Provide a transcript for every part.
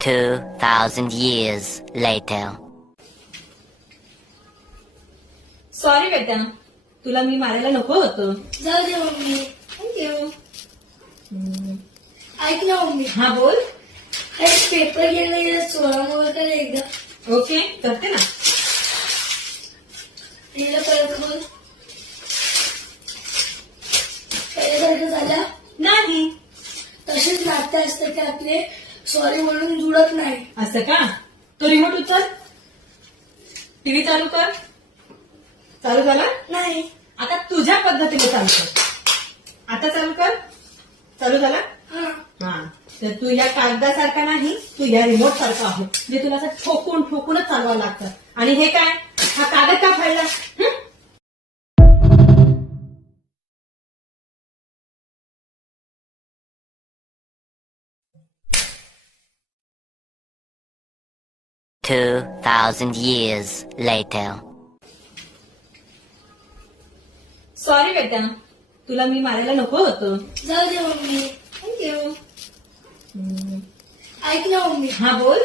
2,000 years later. Sorry बेटा, तुला मी मारायला नको होतं. जाऊ दे मम्मी. थँक्यू. ऐक ना मम्मी, हा बोल. हा एक पेपर गेला 16 नंबर एकदा ओके, करते ना. लिहिलं परत बोल. पहिल्यासारखं झालं नाही. तसेच नाते असतं की आपले सॉरी म्हणून जुळत नाही. असं का? तो रिमोट उचल. टीव्ही चालू कर. चालू झाला? नाही. आता तुझ्या पद्धतीने चालू कर. आता चालू कर. चालू झाला? हा. हा. तर तू या कागदासारखा नाही, तू या रिमोट सारखा आहे. जे तुला असं ठोकून ठोकूनच चालवावं लागतं. आणि हे काय? हा कागद का फाडला? हं? Two 2,000 years later. सॉरी बेटा, तुला मी मारायला नको होतं. जाऊ दे मम्मी. थँक्यू. ऐक ना मम्मी, हा बोल.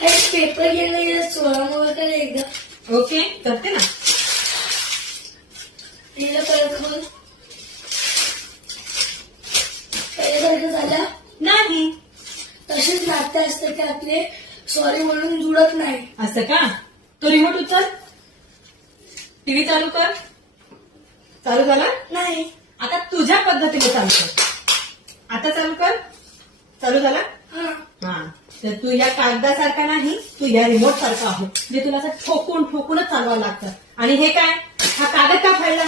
हा एक पेपर गेला 16 नंबर एकदा ओके, करते ना. लिहिलं परत बोल. पहिल्यासारखं झालं नाही. तसेच नाते असतं की आपले सॉरी म्हणून जुळत नाही. असं का? तो रिमोट उचल. टीव्ही चालू कर. चालू झाला? नाही. आता तुझ्या पद्धतीने चालू कर. आता चालू कर. चालू झाला? हा. हा. तर तू या कागदासारखा नाही, तू या रिमोट सारखा आहे. जे तुला असं ठोकून ठोकूनच चालवावं लागतं. आणि हे काय? हा कागद का फाडला?